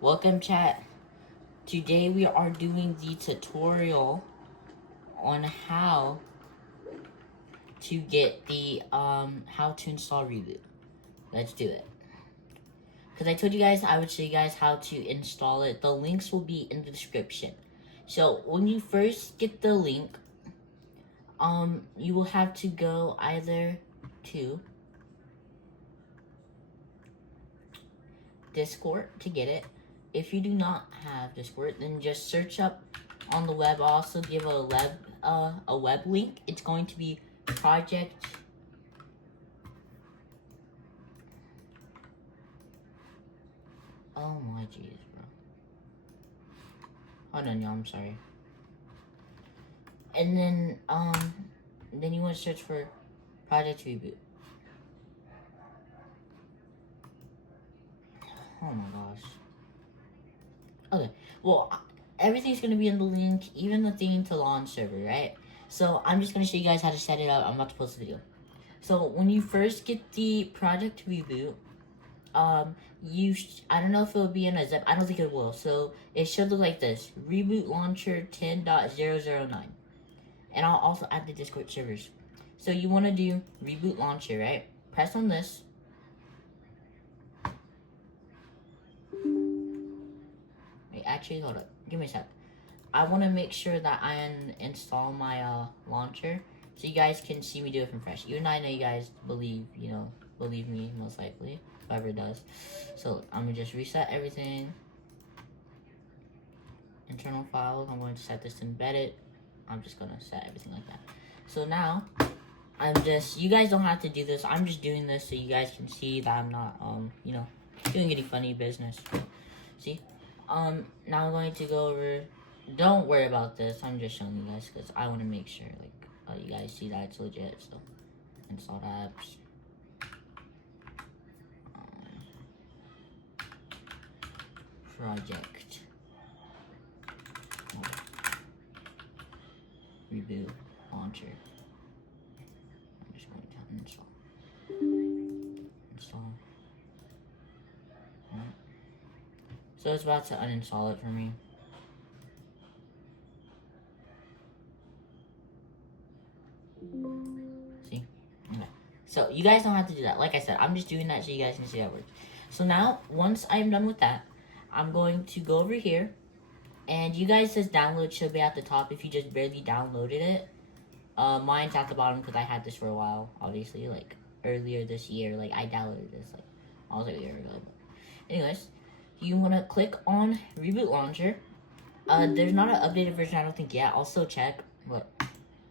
Welcome, chat. Today we are doing the tutorial on how to get the how to install Reboot. Let's do it. Because I told you guys I would show you guys how to install it. The links will be in the description. So when you first get the link, you will have to go either to Discord to get it. If you do not have Discord, then just search up on the web. I'll also give a web link. It's going to be project. Oh my jeez, bro. Hold on, y'all. I'm sorry. And then you want to search for Project Reboot. Oh my gosh. Okay, well, everything's gonna be in the link, even the thing to launch server, right? So I'm just gonna show you guys how to set it up. I'm about to post the video. So when you first get the Project Reboot, I don't know if it'll be in a zip. I don't think it will. So it should look like this: Reboot Launcher 10.009. And I'll also add the Discord servers. So you want to do Reboot Launcher, right? Press on this. Wait, actually, hold up. Give me a sec. I want to make sure that I install my launcher so you guys can see me do it from fresh. Even though I know you guys believe me most likely, whoever does. So I'm gonna just reset everything. Internal files. I'm going to set this to embedded. I'm just gonna set everything like that. So now you guys don't have to do this. I'm just doing this so you guys can see that I'm not doing any funny business. See? Now I'm going to go over. Don't worry about this. I'm just showing you guys because I want to make sure you guys see that it's legit. So install apps. Project. Reboot launcher. I'm just going to install. Right. So it's about to uninstall it for me. See? Okay. So you guys don't have to do that. Like I said, I'm just doing that so you guys can see how it works. So now, once I'm done with that, I'm going to go over here. And you guys says download should be at the top if you just barely downloaded it. Mine's at the bottom because I had this for a while, obviously, like earlier this year. Like I downloaded this like almost a year ago. But anyways, you want to click on Reboot Launcher. There's not an updated version, I don't think yet. I'll still check. But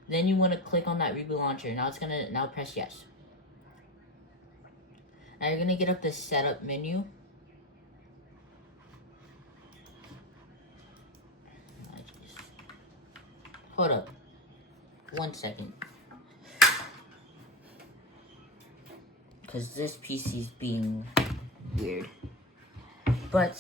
then you want to click on that Reboot Launcher. Now press yes. Now you're gonna get up the setup menu. Hold up. 1 second. Because this PC is being weird. But,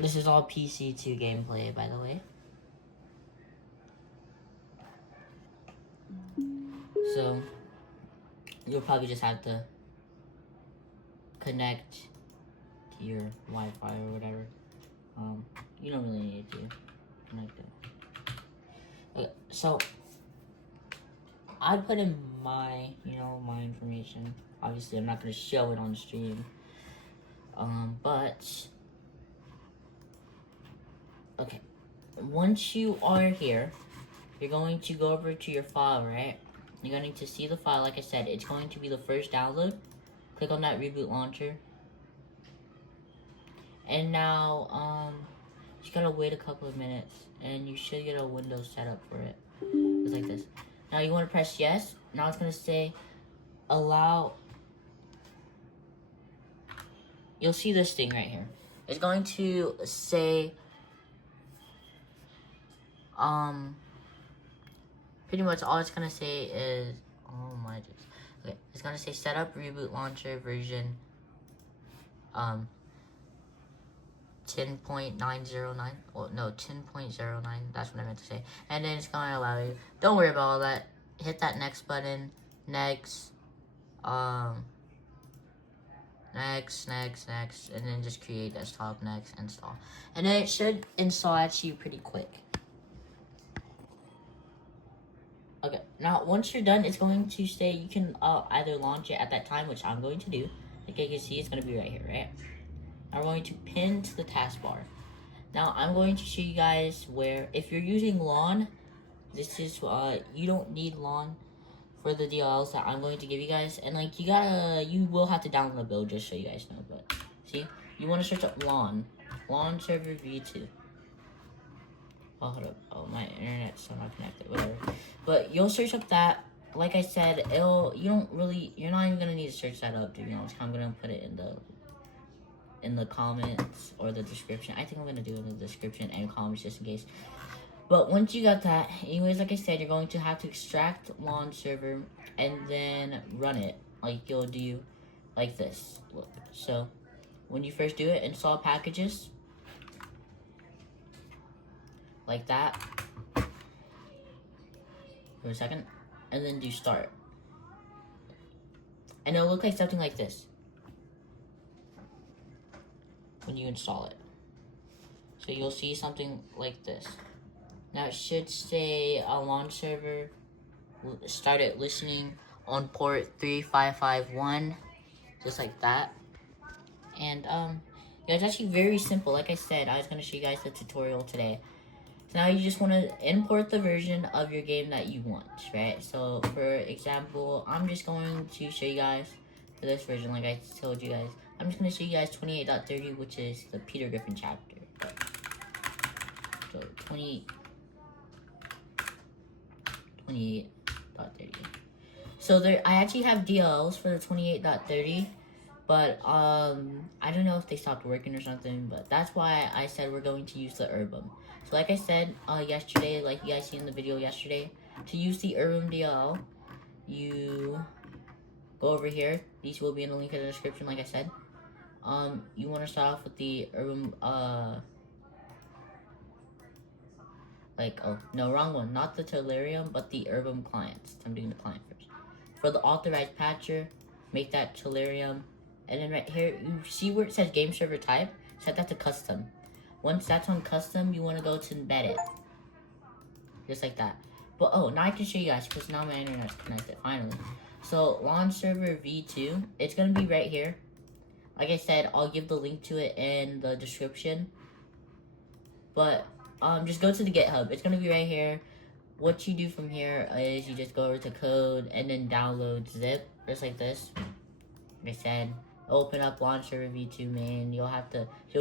this is all PC2 gameplay, by the way. So, you'll probably just have to connect to your Wi-Fi or whatever. You don't really need to connect it. Okay, so I put in my information. Obviously, I'm not going to show it on stream. But okay, once you are here, you're going to go over to your file, right? You're going to see the file. Like I said, it's going to be the first download. Click on that Reboot Launcher. And now, you gotta wait a couple of minutes, and you should get a window set up for it. It's like this. Now you want to press yes. Now it's gonna say allow. You'll see this thing right here. It's going to say pretty much all it's gonna say is okay. It's gonna say set up Reboot Launcher version 10.909. Well, no, 10.09. That's what I meant to say. And then it's going to allow you. Don't worry about all that. Hit that next button. Next. Next. And then just create desktop. Next. Install. And then it should install actually pretty quick. Okay. Now, once you're done, it's going to say you can either launch it at that time, which I'm going to do. Like you can see, it's going to be right here, right? I'm going to pin to the taskbar. Now I'm going to show you guys where, if you're using lawn, this is you don't need lawn for the DLLs that I'm going to give you guys, and like you will have to download the build just so you guys know. But see, you want to search up lawn server v2. Oh, hold up. Oh, my internet's still not connected. Whatever. But you'll search up that. Like I said, you're not even gonna need to search that up, to be honest. I'm gonna put it in the comments or the description. I think I'm gonna do it in the description and comments just in case. But once you got that, anyways, like I said, you're going to have to extract lawn server and then run it like you'll do like this. Look, so when you first do it, install packages like that for a second, and then do start, and it'll look like something like this when you install it. So you'll see something like this. Now it should say launch server started listening on port 3551, just like that. And yeah, it's actually very simple. Like I said, I was gonna show you guys the tutorial today. So now you just want to import the version of your game that you want, right? So for example, I'm just going to show you guys for this version, like I told you guys. I'm just going to show you guys 28.30, which is the Peter Griffin chapter. So 28.30. So I actually have DLLs for the 28.30, but I don't know if they stopped working or something, but that's why I said we're going to use the Urbum. So like I said yesterday, like you guys see in the video yesterday, to use the Urbum DLL, you go over here. These will be in the link in the description, like I said. You want to start off with the Urbum, oh, no, wrong one. Not the Telerium, but the Urbum clients. I'm doing the client first. For the authorized patcher, make that Telerium. And then right here, you see where it says game server type? Set that to custom. Once that's on custom, you want to go to embed it. Just like that. But, oh, now I can show you guys, because now my internet's connected, finally. So, launch server v2, it's going to be right here. Like I said, I'll give the link to it in the description. But, just go to the GitHub. It's going to be right here. What you do from here is you just go over to code and then download zip, just like this. Like I said, open up launch server v2 main. You'll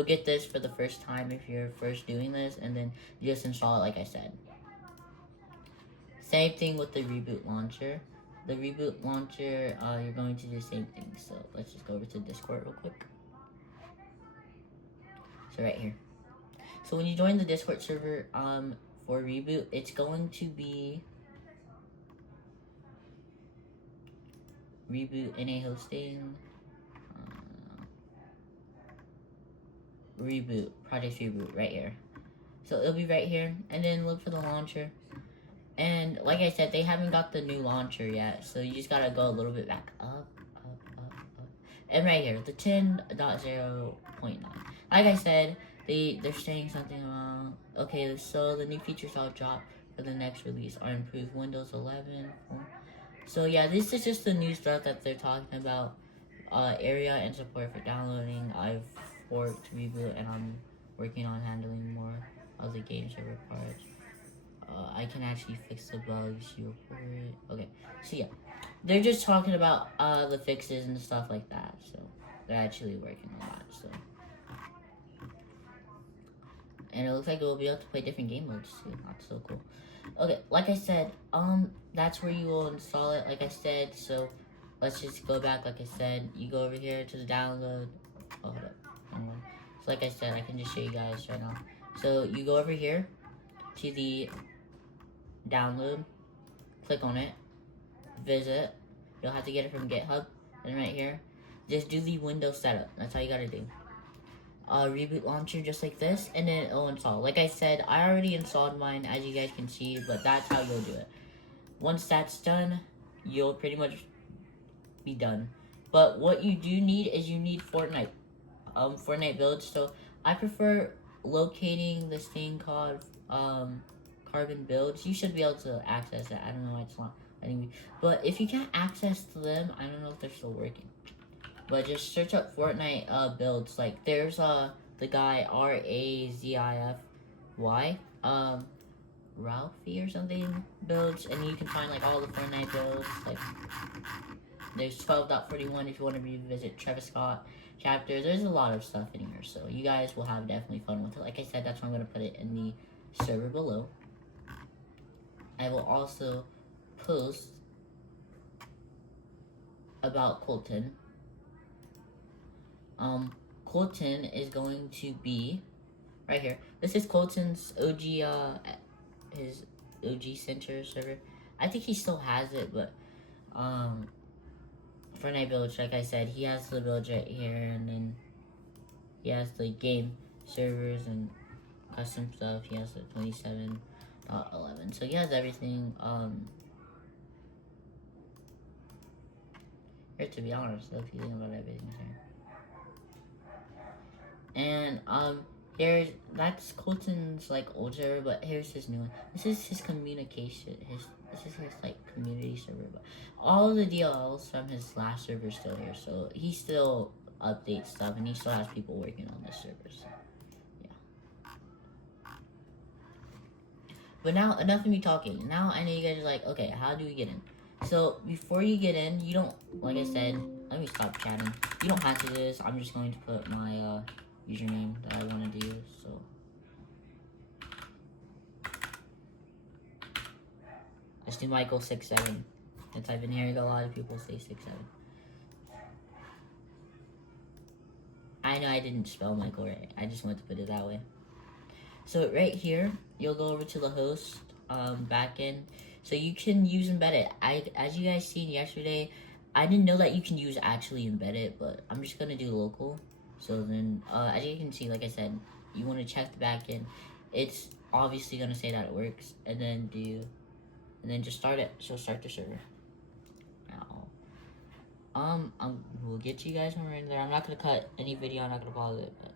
get this for the first time if you're first doing this, and then you just install it like I said. Same thing with the reboot launcher. The reboot launcher, you're going to do the same thing. So let's just go over to Discord real quick. So right here. So when you join the Discord server for reboot, it's going to be reboot NA hosting, reboot, project reboot right here. So it'll be right here, and then look for the launcher. And like I said, they haven't got the new launcher yet, so you just gotta go a little bit back up. And right here, the 10.0.9. Like I said, they're saying something wrong. Okay, so the new features I'll drop for the next release are improved Windows 11. So yeah, this is just the new stuff that they're talking about. Area and support for downloading. I've forked reboot, and I'm working on handling more of the game server parts. I can actually fix the bugs you report. Okay, so yeah, they're just talking about the fixes and stuff like that. So they're actually working on that. So, and it looks like we'll be able to play different game modes too. That's so cool. Okay, like I said, that's where you will install it. Like I said, so let's just go back. Like I said, you go over here to the download. Oh, hold up. So like I said, I can just show you guys right now. So you go over here to the download, click on it, visit. You'll have to get it from GitHub, and right here, just do the Windows setup. That's all you gotta do. reboot launcher just like this, and then it'll install. Like I said, I already installed mine, as you guys can see, but that's how you'll do it. Once that's done, you'll pretty much be done. But what you do need is you need Fortnite builds. So I prefer locating this thing called carbon builds. You should be able to access that. I don't know why it's not letting me. But if you can't access them, I don't know if they're still working. But just search up Fortnite builds. Like there's the guy Razify, Ralphie or something builds, and you can find like all the Fortnite builds. Like there's 12.41 if you want to revisit Travis Scott chapter. There's a lot of stuff in here, so you guys will have definitely fun with it. Like I said, that's why I'm gonna put it in the server below. I will also post about Colton. Colton is going to be right here. This is Colton's OG, his OG center server. I think he still has it, but Fortnite builds, like I said, he has the build right here, and then he has the game servers and custom stuff. He has the 27.11, so he has everything. Here, to be honest, though, if you think about everything here. And here's that's Colton's like old server, but here's his new one. This is his communication. This is his like community server, but all of the DLLs from his last server are still here. So he still updates stuff, and he still has people working on this server. So yeah. But now enough of me talking. Now I know you guys are like, okay, how do we get in? So before you get in, you don't, like I said, let me stop chatting. You don't have to do this. I'm just going to put my username that I want to do. So let's do Michael67 and type in here. A lot of people say 67. I know I didn't spell Michael right. I just wanted to put it that way. So right here, you'll go over to the host backend. So you can use embedded. As you guys seen yesterday, I didn't know that you can use actually embedded, but I'm just gonna do local. So then, as you can see, like I said, you want to check the backend. It's obviously gonna say that it works, and then just start it. So start the server. Now, we'll get you guys when we're in there. I'm not gonna cut any video. I'm not gonna pause it. But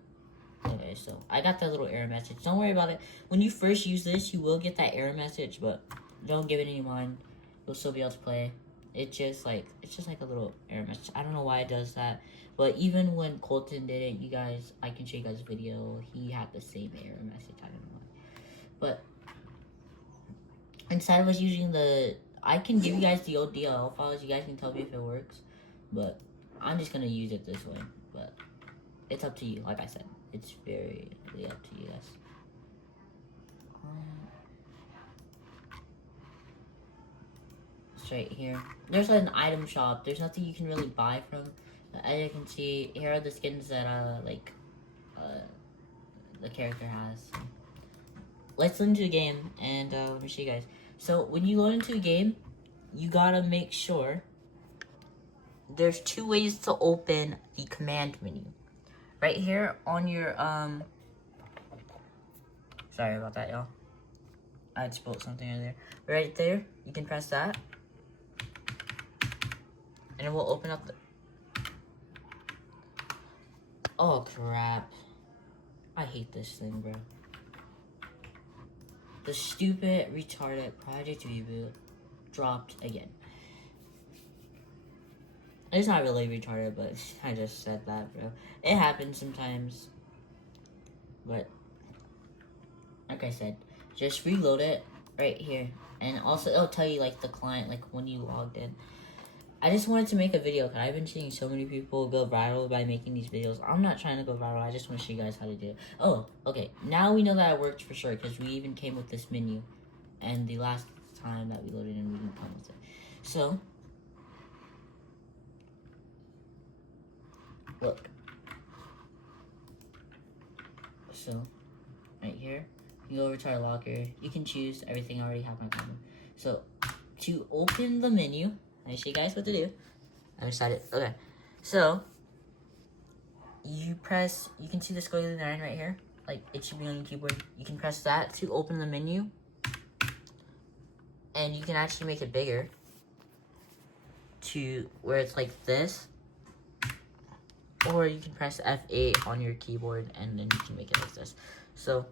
okay, so I got that little error message. Don't worry about it. When you first use this, you will get that error message, but don't give it any mind. You'll still be able to play. It's just like a little error message. I don't know why it does that. But even when Colton did it, you guys, I can show you guys a video. He had the same error message. I don't know why. But instead of us using I can give you guys the old DLL files. You guys can tell me if it works. But I'm just gonna use it this way. But it's up to you. Like I said, it's very up to you guys. Right here, there's an item shop. There's nothing you can really buy from. As you can see, here are the skins that the character has. Let's load into the game, and let me show you guys. So when you load into a game, you gotta make sure there's two ways to open the command menu. Right here on your sorry about that, y'all. I had spilled something earlier. Right there, you can press that. And it will open up the... Oh, crap. I hate this thing, bro. The stupid, retarded project reboot dropped again. It's not really retarded, but I just said that, bro. It happens sometimes. But, like I said, just reload it right here. And also, it'll tell you, like, the client, like, when you logged in. I just wanted to make a video because I've been seeing so many people go viral by making these videos. I'm not trying to go viral. I just want to show you guys how to do it. Oh, okay. Now we know that it worked for sure because we even came with this menu. And the last time that we loaded in, we didn't come with it. So, look. So, right here, you go over to our locker. You can choose everything. I already have my phone. So, to open the menu... Let me show you guys what to do. I decided, okay. So, you can see the squiggly line right here. Like, it should be on your keyboard. You can press that to open the menu. And you can actually make it bigger to where it's like this. Or you can press F8 on your keyboard and then you can make it like this. So,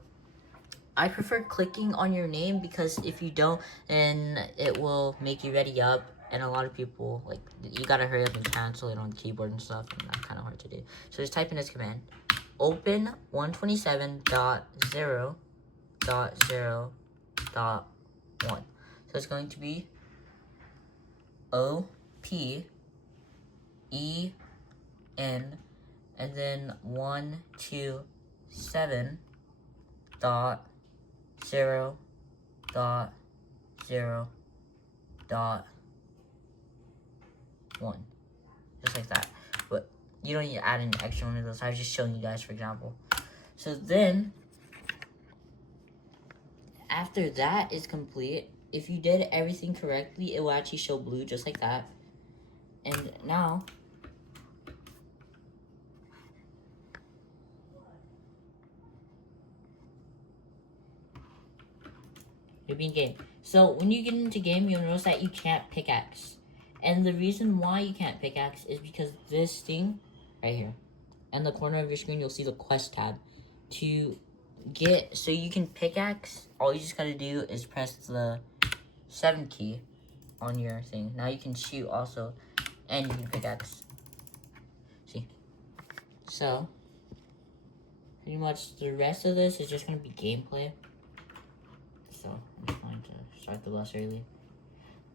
I prefer clicking on your name because if you don't, then it will make you ready up. And a lot of people, like, you gotta hurry up and cancel it on the keyboard and stuff, and that's kind of hard to do. So just type in this command. Open 127.0.0.1. So it's going to be O-P-E-N and then 127.0.0.1. Just like that. But you don't need to add an extra one of those. I was just showing you guys, for example. So then, after that is complete, if you did everything correctly, it will actually show blue just like that. And now, you'll be in game. So when you get into game, you'll notice that you can't pickaxe. And the reason why you can't pickaxe is because this thing right here, in the corner of your screen, you'll see the quest tab. To get, so you can pickaxe, all you just gotta do is press the 7 key on your thing. Now you can shoot also, and you can pickaxe. See? So, pretty much the rest of this is just gonna be gameplay. So, I'm just going to start the bus early.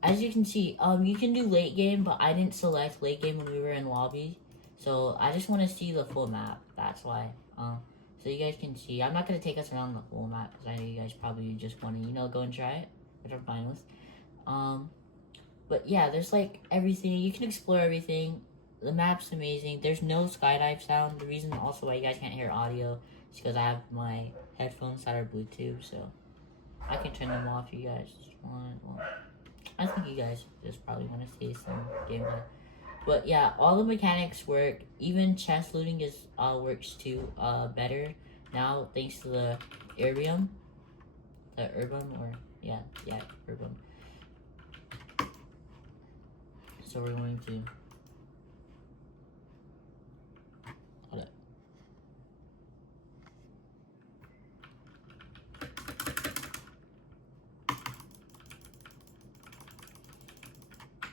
As you can see, you can do late game, but I didn't select late game when we were in lobby. So, I just want to see the full map. That's why. So you guys can see. I'm not going to take us around the full map, because I know you guys probably just want to, go and try it. Which I'm fine with. But yeah, there's like everything. You can explore everything. The map's amazing. There's no skydive sound. The reason also why you guys can't hear audio is because I have my headphones that are Bluetooth. So, I can turn them off if you guys want. Well, I think you guys just probably want to see some gameplay. But yeah, all the mechanics work. Even chest looting works too better now thanks to the Herbum. The Herbum, or yeah, Herbum. So we're going to hold up.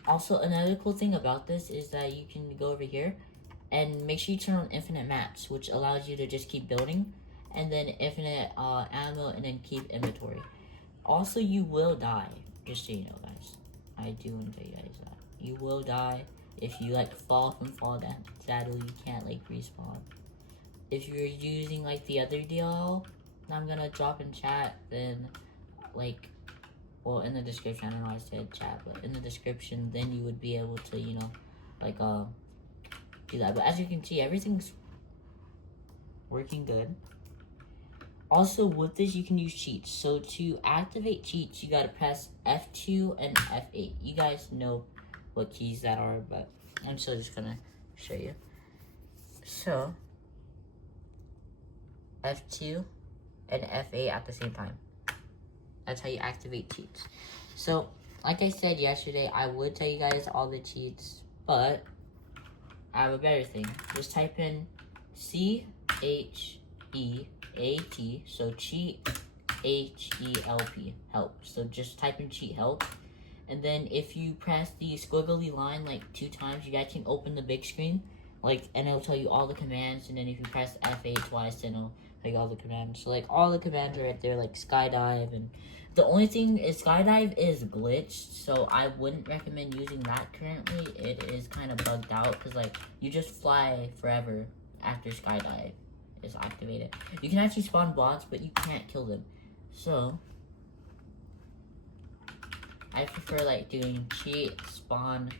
Also, another cool thing about this is that you can go over here and make sure you turn on infinite maps, which allows you to just keep building, and then infinite ammo, and then keep inventory. Also, you will die, just so you know, guys. I do want to tell you guys that. You will die if you, like, fall down. Sadly, you can't, like, respawn. If you're using, like, the other DLL, I'm gonna drop in chat, then, like, well, in the description, I don't know why I said chat, but in the description, then you would be able to, like, do that. But as you can see, everything's working good. Also, with this, you can use cheats. So, to activate cheats, you gotta press F2 and F8. You guys know what keys that are, but I'm still just gonna show you. So, F2 and F8 at the same time. That's how you activate cheats. So, like I said yesterday, I would tell you guys all the cheats, but I have a better thing. Just type in CHEAT, so cheat, HELP, help. So just type in cheat help. And then if you press the squiggly line like 2 times, you guys can open the big screen. And it'll tell you all the commands. And then if you press F8 twice, then it'll tell you all the commands. So like all the commands are right there, like skydive. And the only thing is skydive is glitched, so I wouldn't recommend using that currently. It is kind of bugged out because like you just fly forever after skydive is activated. You can actually spawn bots, but you can't kill them. So I prefer like doing cheat, spawn,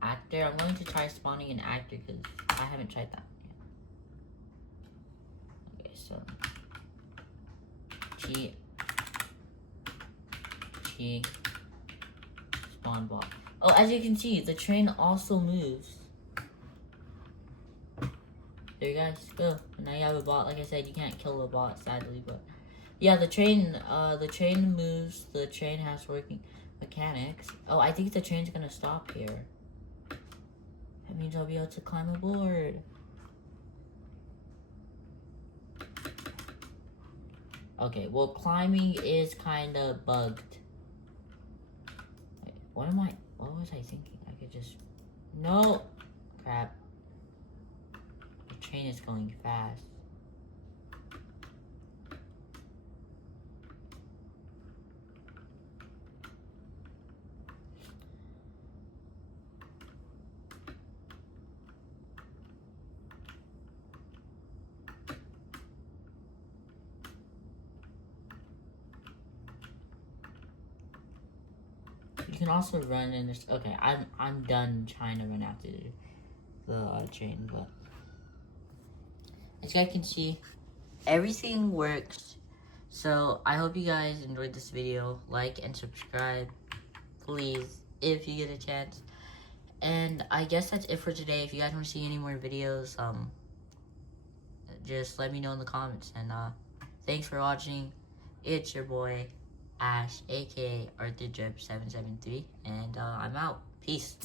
actor. I'm going to try spawning an actor because I haven't tried that yet. Okay, so cheat, spawn bot. Oh, as you can see, the train also moves. There you guys go. Now you have a bot. Like I said, you can't kill a bot, sadly, but yeah, the train moves. The train has working mechanics. Oh, I think the train's gonna stop here. That means I'll be able to climb aboard. Okay, well, climbing is kind of bugged. Wait, what was I thinking? I could just, no, crap. The train is going fast. You can also run in this. Okay, I'm done trying to run after the train, but as you guys can see, everything works. So I hope you guys enjoyed this video. Like and subscribe, please, if you get a chance. And I guess that's it for today. If you guys want to see any more videos, just let me know in the comments. And thanks for watching. It's your boy Ash, aka Arthur Drip 773, and I'm out. Peace.